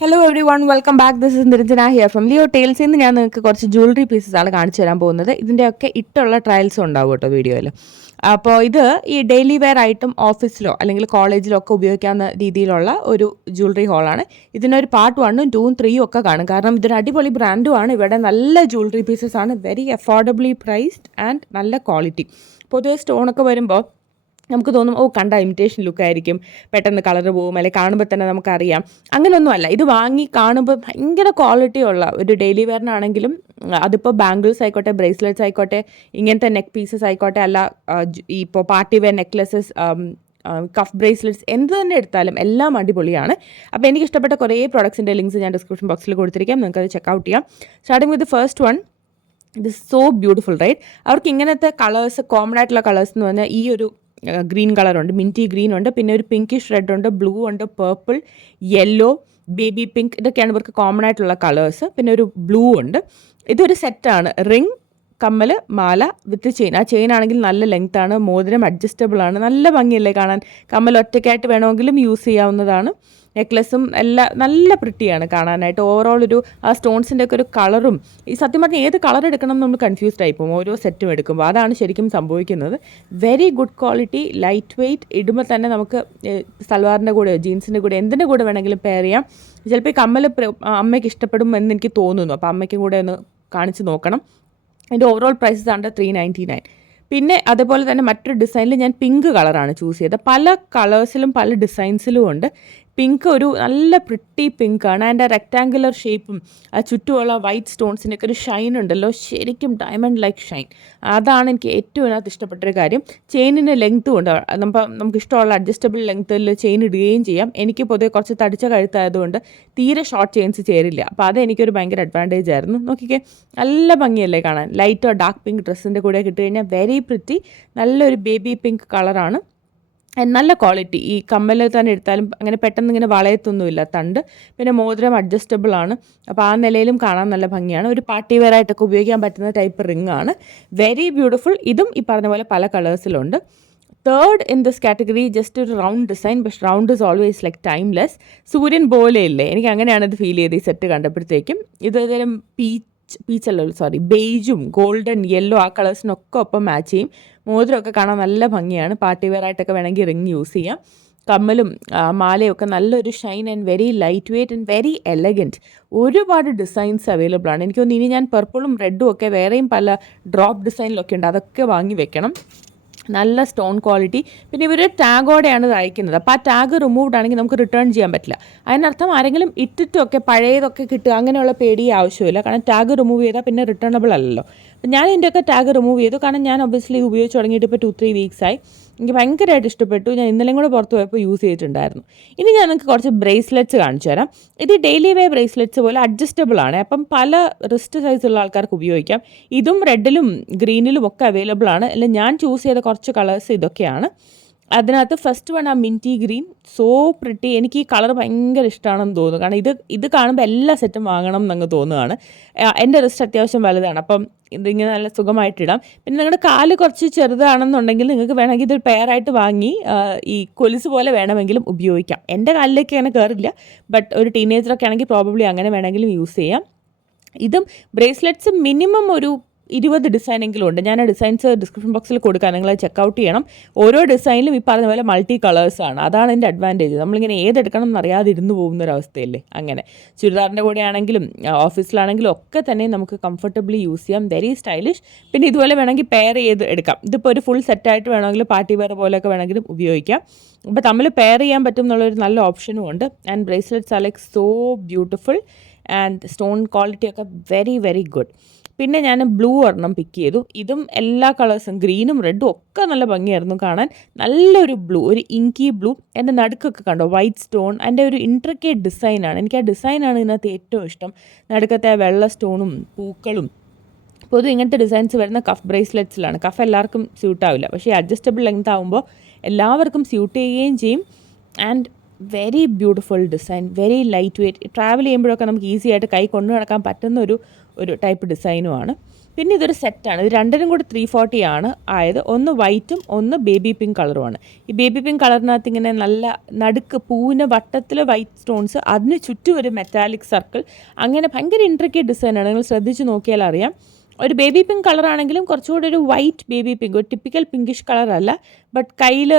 Hello everyone welcome back. This is Niranjana here from Leo ടെയിൽസിൽ നിന്ന് ഞാൻ നിങ്ങൾക്ക് കുറച്ച് ജ്വല്ലറി പീസസ് ആണ് കാണിച്ചു തരാൻ പോകുന്നത്. ഇതിൻ്റെയൊക്കെ ഇട്ടുള്ള ട്രയൽസും ഉണ്ടാവും കേട്ടോ വീഡിയോയിൽ. അപ്പോൾ ഇത് ഈ ഡെയിലി വെയർ ആയിട്ടും ഓഫീസിലോ അല്ലെങ്കിൽ കോളേജിലോ ഒക്കെ ഉപയോഗിക്കാവുന്ന രീതിയിലുള്ള ഒരു ജ്വല്ലറി ഹോളാണ്. ഇതിനൊരു പാർട്ട് 1ഉം 2ഉം 3ഉം ഒക്കെ കാണും. കാരണം ഇതൊരു അടിപൊളി ബ്രാൻഡുമാണ്. ഇവിടെ നല്ല ജ്വല്ലറി പീസസ് ആണ്, വെരി അഫോർഡബിളി പ്രൈസ്ഡ് ആൻഡ് നല്ല ക്വാളിറ്റി. പൊതുവെ സ്റ്റോണൊക്കെ വരുമ്പോൾ നമുക്ക് തോന്നും കണ്ട ഇമിറ്റേഷൻ ലുക്കായിരിക്കും, പെട്ടെന്ന് കളർ പോകും, അല്ലെങ്കിൽ കാണുമ്പോൾ തന്നെ നമുക്കറിയാം. അങ്ങനെയൊന്നുമല്ല, ഇത് വാങ്ങി കാണുമ്പോൾ ഭയങ്കര ക്വാളിറ്റി ഉള്ള ഒരു ഡെയിലി വെയറിനാണെങ്കിലും, അതിപ്പോൾ ബാംഗിൾസ് ആയിക്കോട്ടെ, ബ്രേസ്ലെറ്റ്സ് ആയിക്കോട്ടെ, ഇങ്ങനത്തെ നെക്ക് പീസസ് ആയിക്കോട്ടെ, അല്ല ഇപ്പോൾ party wear necklaces, cuff bracelets, എന്ത് തന്നെ എടുത്താലും എല്ലാം അടിപൊളിയാണ്. അപ്പോൾ എനിക്ക് ഇഷ്ടപ്പെട്ട കുറേ പ്രോഡക്ട്സിൻ്റെ ലിങ്ക്സ് ഞാൻ ഡിസ്ക്രിപ്ഷൻ ബോക്സിൽ കൊടുത്തിരിക്കാം, നിങ്ങൾക്കത് ചെക്കൗട്ട് ചെയ്യാം. സ്റ്റാർട്ടിങ് വിത്ത് ഫസ്റ്റ് വൺ, ഇത് സോ ബ്യൂട്ടിഫുൾ റൈറ്റ്. അവർക്ക് ഇങ്ങനത്തെ കളേഴ്സ്, കോമൺ ആയിട്ടുള്ള കളേഴ്സ് എന്ന് പറഞ്ഞാൽ ഈ ഒരു ഗ്രീൻ കളറുണ്ട്, മിൻറ്റി ഗ്രീൻ ഉണ്ട്, പിന്നെ ഒരു പിങ്കിഷ് റെഡ് ഉണ്ട്, ബ്ലൂ ഉണ്ട്, പേർപ്പിൾ, യെല്ലോ, ബേബി പിങ്ക്, ഇതൊക്കെയാണ് ഇവർക്ക് കോമൺ ആയിട്ടുള്ള കളേഴ്സ്. പിന്നെ ഒരു ബ്ലൂ ഉണ്ട്. ഇതൊരു സെറ്റാണ്, റിംഗ്, കമ്മൽ, മാല വിത്ത് ചെയിൻ. ആ ചെയിൻ ആണെങ്കിൽ നല്ല ലെങ്ത് ആണ്, മോതിരം അഡ്ജസ്റ്റബിൾ ആണ്, നല്ല ഭംഗിയല്ലേ കാണാൻ. കമ്മൽ ഒറ്റയ്ക്കായിട്ട് വേണമെങ്കിലും യൂസ് ചെയ്യാവുന്നതാണ്. നെക്ലസും എല്ലാം നല്ല പ്രിട്ടിയാണ് കാണാനായിട്ട്. ഓവറോൾ ഒരു ആ സ്റ്റോൺസിൻ്റെ ഒക്കെ ഒരു കളറും, ഈ സത്യം പറഞ്ഞാൽ ഏത് കളർ എടുക്കണം നമ്മൾ കൺഫ്യൂസ്ഡ് ആയിപ്പോകും ഓരോ സെറ്റും എടുക്കുമ്പോൾ. അതാണ് ശരിക്കും സംഭവിക്കുന്നത്. Very good quality, light weight, ഇടുമ്പോൾ തന്നെ നമുക്ക് സൽവാറിൻ്റെ കൂടെ, ജീൻസിൻ്റെ കൂടെ, എന്തിൻ്റെ കൂടെ വേണമെങ്കിലും പെയർ ചെയ്യാം. ചിലപ്പോൾ ഈ കമ്മൽ അമ്മയ്ക്ക് ഇഷ്ടപ്പെടും എന്ന് എനിക്ക് തോന്നുന്നു. അപ്പോൾ അമ്മയ്ക്കും കൂടെ ഒന്ന് കാണിച്ച് നോക്കണം. അതിൻ്റെ ഓവറോൾ പ്രൈസസ് ആണ് 399. പിന്നെ അതുപോലെ തന്നെ മറ്റൊരു ഡിസൈനിൽ ഞാൻ പിങ്ക് കളറാണ് ചൂസ് ചെയ്തത്. പല കളേഴ്സിലും പല ഡിസൈൻസിലും ഉണ്ട്. പിങ്ക് ഒരു നല്ല പ്രിട്ടി പിങ്കാണ്. അതിൻ്റെ റെക്റ്റാങ്കുലർ ഷേപ്പും ആ ചുറ്റുമുള്ള വൈറ്റ് സ്റ്റോൺസിനൊക്കെ ഒരു ഷൈൻ ഉണ്ടല്ലോ, ശരിക്കും ഡയമണ്ട് ലൈക്ക് ഷൈൻ. അതാണ് എനിക്ക് ഏറ്റവും അതിനകത്ത് ഇഷ്ടപ്പെട്ടൊരു കാര്യം. ചെയിനിന് ലെങ്ത്തും ഉണ്ട്. നമുക്ക് ഇഷ്ടമുള്ള അഡ്ജസ്റ്റബിൾ ലെങ്ത്തിൽ ചെയിൻ ഇടുകയും ചെയ്യാം. എനിക്ക് പൊതുവെ കുറച്ച് തടിച്ച കഴുത്തായതുകൊണ്ട് തീരെ ഷോർട്ട് ചെയിൻസ് ചേരില്ല. അപ്പോൾ അതെനിക്കൊരു ഭയങ്കര അഡ്വാൻറ്റേജ് ആയിരുന്നു. നോക്കിക്കേ, നല്ല ഭംഗിയല്ലേ കാണാൻ. ലൈറ്റോ ഡാർക്ക് പിങ്ക് ഡ്രസ്സിൻ്റെ കൂടെ കിട്ടുകഴിഞ്ഞാൽ വെരി പ്രിറ്റി, നല്ലൊരു ബേബി പിങ്ക് കളറാണ്. നല്ല ക്വാളിറ്റി. ഈ കമ്മലിൽ തന്നെ എടുത്താലും അങ്ങനെ പെട്ടെന്ന് ഇങ്ങനെ വളയത്തൊന്നുമില്ല തണ്ട്. പിന്നെ മോതിരം അഡ്ജസ്റ്റബിൾ ആണ്. അപ്പോൾ ആ നിലയിലും കാണാൻ നല്ല ഭംഗിയാണ്. ഒരു പാർട്ടി വെയർ ആയിട്ടൊക്കെ ഉപയോഗിക്കാൻ പറ്റുന്ന ടൈപ്പ് റിംഗ് ആണ്. Very beautiful. ഇതും ഈ പറഞ്ഞ പോലെ പല കളേഴ്സിലുണ്ട്. Third in this category, just ഒരു റൗണ്ട് ഡിസൈൻ, പക്ഷെ round is always like timeless. സൂര്യൻ പോലെയില്ലേ, എനിക്ക് അങ്ങനെയാണ് ഇത് ഫീൽ ചെയ്ത് ഈ സെറ്റ് കണ്ടപ്പോഴത്തേക്കും. ഇതൊരു ബേജും ഗോൾഡൻ യെല്ലോ ആ കളേഴ്സിനൊക്കെ ഒപ്പം മാച്ച് ചെയ്യും. മോതിരമൊക്കെ കാണാൻ നല്ല ഭംഗിയാണ്. പാർട്ടി വെയർ ആയിട്ടൊക്കെ വേണമെങ്കിൽ റിംഗ് യൂസ് ചെയ്യാം. കമ്മലും മാലയും ഒക്കെ നല്ലൊരു shine and very light weight and very elegant. ഒരുപാട് ഡിസൈൻസ് അവൈലബിൾ ആണ്. എനിക്ക് തോന്നുന്നു ഇനി ഞാൻ പർപ്പിളും റെഡും ഒക്കെ വേറെയും പല ഡ്രോപ്പ് ഡിസൈനിലൊക്കെ ഉണ്ട്, അതൊക്കെ വാങ്ങി വെക്കണം. നല്ല സ്റ്റോൺ ക്വാളിറ്റി. പിന്നെ ഇവർ ടാഗോടെയാണ് ഇത് അയക്കുന്നത്. അപ്പോൾ ആ ടാഗ് റിമൂവ്ഡ് ആണെങ്കിൽ നമുക്ക് റിട്ടേൺ ചെയ്യാൻ പറ്റില്ല. അതിനർത്ഥം ആരെങ്കിലും ഇട്ടിട്ടൊക്കെ പഴയതൊക്കെ കിട്ടുക അങ്ങനെയുള്ള പേടിയേ ആവശ്യമില്ല. കാരണം ടാഗ് റിമൂവ് ചെയ്താൽ പിന്നെ റിട്ടേണബിൾ അല്ലല്ലോ. അപ്പം ഞാൻ ഇതിൻ്റെയൊക്കെ ടാഗ് റിമൂവ് ചെയ്തു. കാരണം ഞാൻ ഒബ്വിയസ്ലി ഇത് ഉപയോഗിച്ച് തുടങ്ങിയിട്ട് ഇപ്പോൾ 2-3 വീക്സായി. എനിക്ക് ഭയങ്കരമായിട്ട് ഇഷ്ടപ്പെട്ടു. ഞാൻ ഇന്നലെയും കൂടെ പുറത്ത് പോയപ്പോൾ യൂസ് ചെയ്തിട്ടുണ്ടായിരുന്നു. ഇനി ഞാൻ നിങ്ങൾക്ക് കുറച്ച് ബ്രേസ്ലെറ്റ്സ് കാണിച്ചു തരാം. ഇത് ഡെയിലി വെയർ ബ്രേസ്ലെറ്റ്സ് പോലെ അഡ്ജസ്റ്റബിൾ ആണ്. അപ്പം പല റിസ്റ്റ് സൈസുള്ള ആൾക്കാർക്ക് ഉപയോഗിക്കാം. ഇതും റെഡിലും ഗ്രീനിലും ഒക്കെ അവൈലബിൾ ആണ്. അല്ല, ഞാൻ ചൂസ് ചെയ്ത കുറച്ച് കളേഴ്സ് ഇതൊക്കെയാണ്. അതിനകത്ത് ഫസ്റ്റ് വൺ ആ മിൻറ്റി ഗ്രീൻ, സോ പ്രിട്ടി. എനിക്ക് ഈ കളർ ഭയങ്കര ഇഷ്ടമാണെന്ന് തോന്നുന്നു. കാരണം ഇത് കാണുമ്പോൾ എല്ലാ സെറ്റും വാങ്ങണം എന്നങ്ങ് തോന്നുകയാണ്. എൻ്റെ റിസ്റ്റ് അത്യാവശ്യം വലുതാണ്, അപ്പം ഇതിങ്ങനെ നല്ല സുഖമായിട്ടിടാം. പിന്നെ നിങ്ങളുടെ കാല് കുറച്ച് ചെറുതാണെന്നുണ്ടെങ്കിൽ നിങ്ങൾക്ക് വേണമെങ്കിൽ ഇതൊരു പെയറായിട്ട് വാങ്ങി ഈ കൊലുസ് പോലെ വേണമെങ്കിലും ഉപയോഗിക്കാം. എൻ്റെ കാലിലേക്ക് അങ്ങനെ കയറില്ല, ബട്ട് ഒരു ടീനേജറൊക്കെ ആണെങ്കിൽ പ്രോബബ്ലി അങ്ങനെ വേണമെങ്കിലും യൂസ് ചെയ്യാം. ഇതും ബ്രേസ്ലെറ്റ്സ് മിനിമം ഒരു 20 ഡിസൈനെങ്കിലും ഉണ്ട്. ഞാൻ ആ ഡിസൈൻസ് ഡിസ്ക്രിപ്ഷൻ ബോക്സിൽ കൊടുക്കാം, നിങ്ങൾ ചെക്കൗട്ട് ചെയ്യണം. ഓരോ ഡിസൈനിലും ഈ പറഞ്ഞ പോലെ മൾട്ടി കളേഴ്സാണ്. അതാണ് എൻ്റെ അഡ്വാൻറ്റേജ്. നമ്മളിങ്ങനെ ഏതെടുക്കണം എന്നറിയാതെ ഇരുന്ന് പോകുന്നൊരവസ്ഥയല്ലേ. അങ്ങനെ ചുരിദാറിൻ്റെ കൂടെ ആണെങ്കിലും ഓഫീസിലാണെങ്കിലും ഒക്കെ തന്നെ നമുക്ക് കംഫർട്ടബിളി യൂസ് ചെയ്യാം. Very stylish. പിന്നെ ഇതുപോലെ വേണമെങ്കിൽ പെയർ ചെയ്ത് എടുക്കാം. ഇതിപ്പോൾ ഒരു ഫുൾ സെറ്റായിട്ട് വേണമെങ്കിൽ പാർട്ടി വെയർ പോലെയൊക്കെ വേണമെങ്കിലും ഉപയോഗിക്കാം. അപ്പോൾ തമ്മിൽ പെയർ ചെയ്യാൻ പറ്റും എന്നുള്ളൊരു നല്ല ഓപ്ഷനും ഉണ്ട്. And bracelets are like so beautiful and stone quality ഒക്കെ വെരി വെരി ഗുഡ്. പിന്നെ ഞാൻ ബ്ലൂ ഒരെണ്ണം പിക്ക് ചെയ്തു. ഇതും എല്ലാ കളേഴ്സും ഗ്രീനും റെഡും ഒക്കെ നല്ല ഭംഗിയായിരുന്നു കാണാൻ. നല്ലൊരു ബ്ലൂ, ഒരു ഇങ്കി ബ്ലൂ. എൻ്റെ നടുക്കൊക്കെ കണ്ടോ വൈറ്റ് സ്റ്റോൺ. അതിൻ്റെ ഒരു ഇൻട്രിക്കേറ്റ് ഡിസൈനാണ്. എനിക്ക് ആ ഡിസൈനാണ് ഇതിനകത്ത് ഏറ്റവും ഇഷ്ടം. നടുക്കത്തെ വെള്ള സ്റ്റോണും പൂക്കളും. പൊതുവെ ഇങ്ങനത്തെ ഡിസൈൻസ് വരുന്ന കഫ് ബ്രേസ്ലെറ്റ്സിലാണ്. കഫ് എല്ലാവർക്കും സ്യൂട്ടാവില്ല, പക്ഷേ അഡ്ജസ്റ്റബിൾ ലെങ്ത് ആകുമ്പോൾ എല്ലാവർക്കും സ്യൂട്ട് ചെയ്യുകയും ചെയ്യും. And very beautiful design, very light weight. Travel ചെയ്യുമ്പോഴൊക്കെ നമുക്ക് ഈസി ആയിട്ട് കൈ കൊണ്ടു നടക്കാൻ പറ്റുന്ന ഒരു ടൈപ്പ് ഡിസൈനുമാണ്. പിന്നെ ഇതൊരു സെറ്റാണ്. ഇത് രണ്ടിനും കൂടി 340 ആണ് ആയത്. ഒന്ന് വൈറ്റും ഒന്ന് ബേബി പിങ്ക് കളറുമാണ്. ഈ ബേബി പിങ്ക് കളറിനകത്ത് ഇങ്ങനെ നല്ല നടുക്ക് പൂവിൻ്റെ വട്ടത്തിൽ വൈറ്റ് സ്റ്റോൺസ്, അതിന് ചുറ്റും ഒരു മെറ്റാലിക് സർക്കിൾ, അങ്ങനെ ഭയങ്കര ഇൻട്രിക്കേറ്റ് ഡിസൈനാണ്. നിങ്ങൾ ശ്രദ്ധിച്ച് നോക്കിയാൽ അറിയാം. ഒരു ബേബി പിങ്ക് കളറാണെങ്കിലും കുറച്ചുകൂടി ഒരു വൈറ്റ് ബേബി പിങ്ക്, ഒരു ടിപ്പിക്കൽ പിങ്കിഷ് കളറല്ല. ബട്ട് കയ്യിൽ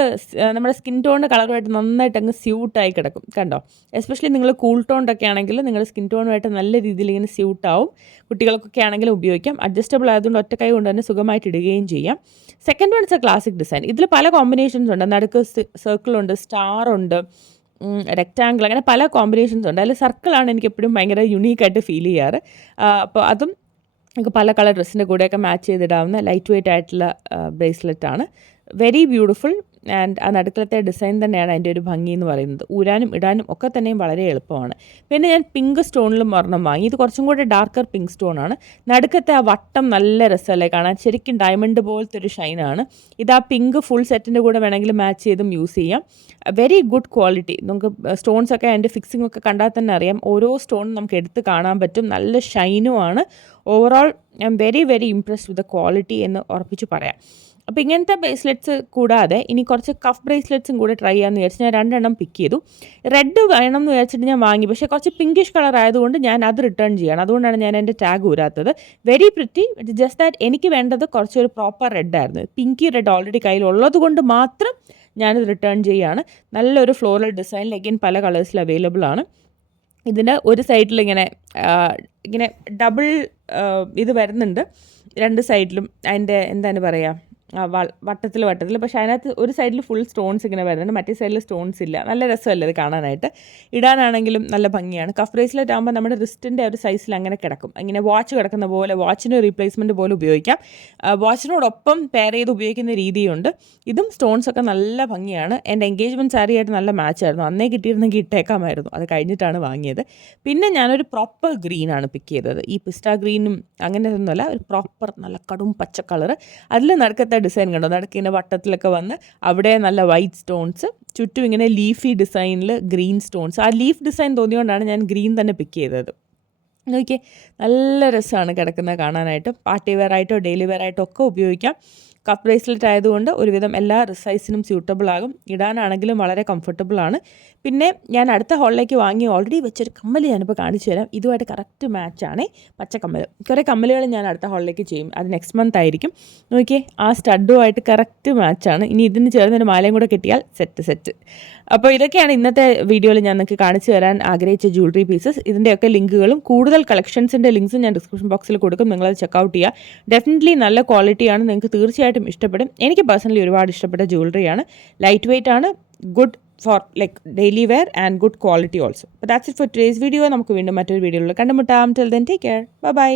നമ്മുടെ സ്കിൻ ടോണിൻ്റെ കളറുമായിട്ട് നന്നായിട്ട് അങ്ങ് സ്യൂട്ടായി കിടക്കും. കണ്ടോ? എസ്പെഷ്യലി നിങ്ങൾ കൂൾ ടോണിലൊക്കെ ആണെങ്കിൽ നിങ്ങളുടെ സ്കിൻ ടോണുമായിട്ട് നല്ല രീതിയിൽ ഇങ്ങനെ സ്യൂട്ടാവും. കുട്ടികൾക്കൊക്കെ ആണെങ്കിലും ഉപയോഗിക്കാം. അഡ്ജസ്റ്റബിൾ ആയതുകൊണ്ട് ഒറ്റ കൈ കൊണ്ട് തന്നെ സുഖമായിട്ട് ഇടുകയും ചെയ്യാം. Second one it's A classic design. ഇതിൽ പല കോമ്പിനേഷൻസ് ഉണ്ട്. നടുക്ക് സർക്കിളുണ്ട്, സ്റ്റാറുണ്ട്, റെക്റ്റാങ്കിൾ, അങ്ങനെ പല കോമ്പിനേഷൻസ് ഉണ്ട്. അതിൽ സർക്കിളാണ് എനിക്ക് എപ്പോഴും ഭയങ്കര യുണീക്കായിട്ട് ഫീൽ ചെയ്യാറ്. അപ്പോൾ അതും നമുക്ക് പല കളർ ഡ്രസ്സിൻ്റെ കൂടെയൊക്കെ മാച്ച് ചെയ്തിടാവുന്ന ലൈറ്റ് വെയ്റ്റ് ആയിട്ടുള്ള ബ്രേസ്ലെറ്റാണ്. Very beautiful. ആൻഡ് ആ നടുക്കളത്തെ ഡിസൈൻ തന്നെയാണ് അതിൻ്റെ ഒരു ഭംഗി എന്ന് പറയുന്നത്. ഊരാനും ഇടാനും ഒക്കെ തന്നെയും വളരെ എളുപ്പമാണ്. പിന്നെ ഞാൻ പിങ്ക് സ്റ്റോണിലും ഒരെണ്ണം വാങ്ങി. ഇത് കുറച്ചും കൂടെ ഡാർക്കർ പിങ്ക് സ്റ്റോണാണ്. നടുക്കത്തെ ആ വട്ടം നല്ല രസമല്ലേ കാണാൻ, ശരിക്കും ഡയമണ്ട് പോലത്തെ ഒരു ഷൈനാണ്. ഇത് ആ പിങ്ക് ഫുൾ സെറ്റിൻ്റെ കൂടെ വേണമെങ്കിൽ മാച്ച് ചെയ്തും യൂസ് ചെയ്യാം. Very good quality. നമുക്ക് സ്റ്റോൺസൊക്കെ അതിൻ്റെ ഫിക്സിംഗ് ഒക്കെ കണ്ടാൽ തന്നെ അറിയാം. ഓരോ സ്റ്റോണും നമുക്ക് എടുത്ത് കാണാൻ പറ്റും. നല്ല ഷൈനുമാണ്. Overall I'm very very impressed with the quality എന്ന് ഉറപ്പിച്ച് പറയാം. അപ്പോൾ ഇങ്ങനത്തെ ബ്രേസ്ലെറ്റ്സ് കൂടാതെ ഇനി കുറച്ച് കഫ് ബ്രേസ്ലെറ്റ്സും കൂടെ ട്രൈ ചെയ്യാമെന്ന് വിചാരിച്ച് ഞാൻ 2 എണ്ണം പിക്ക് ചെയ്തു. റെഡ് വേണം എന്ന് വിചാരിച്ചിട്ട് ഞാൻ വാങ്ങി. പക്ഷേ കുറച്ച് പിങ്കിഷ് കളർ ആയതുകൊണ്ട് ഞാൻ അത് റിട്ടേൺ ചെയ്യണം. അതുകൊണ്ടാണ് ഞാൻ എൻ്റെ ടാഗ് ഊരാത്തത്. Very pretty. It just that എനിക്ക് വേണ്ടത് കുറച്ചൊരു പ്രോപ്പർ റെഡ് ആയിരുന്നു. പിങ്കി റെഡ് ഓൾറെഡി കയ്യിലുള്ളത് കൊണ്ട് മാത്രം ഞാനിത് റിട്ടേൺ ചെയ്യുകയാണ്. നല്ലൊരു ഫ്ലോറൽ ഡിസൈനിൽ അഗൈൻ പല കളേഴ്സിൽ അവൈലബിൾ ആണ്. ഇതിൻ്റെ ഒരു സൈഡിൽ ഇങ്ങനെ ഡബിൾ ഇത് വരുന്നുണ്ട്. 2 സൈഡിലും അതിൻ്റെ എന്താണ് പറയുക, വട്ടത്തിൽ പക്ഷേ അതിനകത്ത് ഒരു സൈഡിൽ ഫുൾ സ്റ്റോൺസ് ഇങ്ങനെ വരുന്നുണ്ട്, മറ്റേ സൈഡിൽ സ്റ്റോൺസ് ഇല്ല. നല്ല രസമല്ലേ ഇത് കാണാനായിട്ട്. ഇടാനാണെങ്കിലും നല്ല ഭംഗിയാണ്. കഫ് ബ്രേസ്ലെറ്റ് ആകുമ്പോൾ നമ്മുടെ റിസ്റ്റിൻ്റെ ഒരു സൈസിൽ അങ്ങനെ കിടക്കും. ഇങ്ങനെ വാച്ച് കിടക്കുന്ന പോലെ, വാച്ചിന് റീപ്ലേസ്മെൻറ്റ് പോലെ ഉപയോഗിക്കാം. വാച്ചിനോടൊപ്പം പെയർ ചെയ്ത് ഉപയോഗിക്കുന്ന രീതിയുണ്ട്. ഇതും സ്റ്റോൺസൊക്കെ നല്ല ഭംഗിയാണ്. എൻ്റെ എൻഗേജ്മെൻറ്റ് സാരിയായിട്ട് നല്ല മാച്ചായിരുന്നു. അന്നേ കിട്ടിയിരുന്നെങ്കിൽ ഇട്ടേക്കാമായിരുന്നു. അത് കഴിഞ്ഞിട്ടാണ് വാങ്ങിയത്. പിന്നെ ഞാനൊരു പ്രോപ്പർ ഗ്രീനാണ് പിക്ക് ചെയ്തത്. ഈ പിസ്ത ഗ്രീനും അങ്ങനെ ഒന്നുമല്ല, ഒരു പ്രോപ്പർ നല്ല കടും പച്ച കളർ. അതിൽ നടുക്കത്തെ ഡിസൈൻ കണ്ടോ, നടുക്കിങ്ങനെ വട്ടത്തിലൊക്കെ വന്ന് അവിടെ നല്ല വൈറ്റ് സ്റ്റോൺസ്, ചുറ്റും ഇങ്ങനെ ലീഫി ഡിസൈനിൽ ഗ്രീൻ സ്റ്റോൺസ്. ആ ലീഫ് ഡിസൈൻ തോന്നിയോണ്ടാണ് ഞാൻ ഗ്രീൻ തന്നെ പിക്ക് ചെയ്തത്. നോക്കിയേ, നല്ല രസമാണ് കിടക്കുന്നത് കാണാനായിട്ട്. പാർട്ടി വെയർ ആയിട്ടോ ഡെയിലി വെയർ ആയിട്ടോ ഒക്കെ ഉപയോഗിക്കാം. കഫ് ബ്രേസ്ലെറ്റ് ആയതുകൊണ്ട് ഒരുവിധം എല്ലാ സൈസിനും സ്യൂട്ടബിൾ ആകും. ഇടാനാണെങ്കിലും വളരെ കംഫർട്ടബിൾ ആണ്. പിന്നെ ഞാൻ അടുത്ത ഹോളിലേക്ക് വാങ്ങി ഓൾറെഡി വെച്ചൊരു കമ്മൽ ഞാനിപ്പോൾ കാണിച്ചു തരാം. ഇതുമായിട്ട് കറക്റ്റ് മാച്ചാണ്. പച്ചക്കമ്മൽ. കുറേ കമ്മലുകൾ ഞാൻ അടുത്ത ഹോളിലേക്ക് ചെയ്യും. അത് നെക്സ്റ്റ് മന്ത് ആയിരിക്കും. നോക്കിയേ, ആ സ്റ്റഡുമായിട്ട് കറക്റ്റ് മാച്ചാണ്. ഇനി ഇതിന് ചേർന്നൊരു മാലയും കൂടെ കിട്ടിയാൽ സെറ്റ്. അപ്പോൾ ഇതൊക്കെയാണ് ഇന്നത്തെ വീഡിയോയിൽ ഞാൻ നിങ്ങൾക്ക് കാണിച്ചു തരാൻ ആഗ്രഹിച്ച ജ്വല്ലറി പീസസ്. ഇതിൻ്റെയൊക്കെ ലിങ്കുകളും കൂടുതൽ കളക്ഷൻസിൻ്റെ ലിങ്ക്സും ഞാൻ ഡിസ്ക്രിപ്ഷൻ ബോക്സിൽ കൊടുക്കും. നിങ്ങളത് ചെക്കൗട്ട് ചെയ്യുക. ഡെഫിനറ്റ്ലി നല്ല ക്വാളിറ്റിയാണ്. നിങ്ങൾക്ക് തീർച്ചയായിട്ടും ഇഷ്ടപ്പെടും. എനിക്ക് പേഴ്സണലി ഒരുപാട് ഇഷ്ടപ്പെട്ട ജ്വല്ലറിയാണ്. ലൈറ്റ് വെയ്റ്റ് ആണ്, good for like daily wear and good quality also. അപ്പോൾ that's it for today's video. നമുക്ക് വീണ്ടും മറ്റൊരു വീഡിയോയിൽ കണ്ടുമുട്ടാം. Till then take care. By.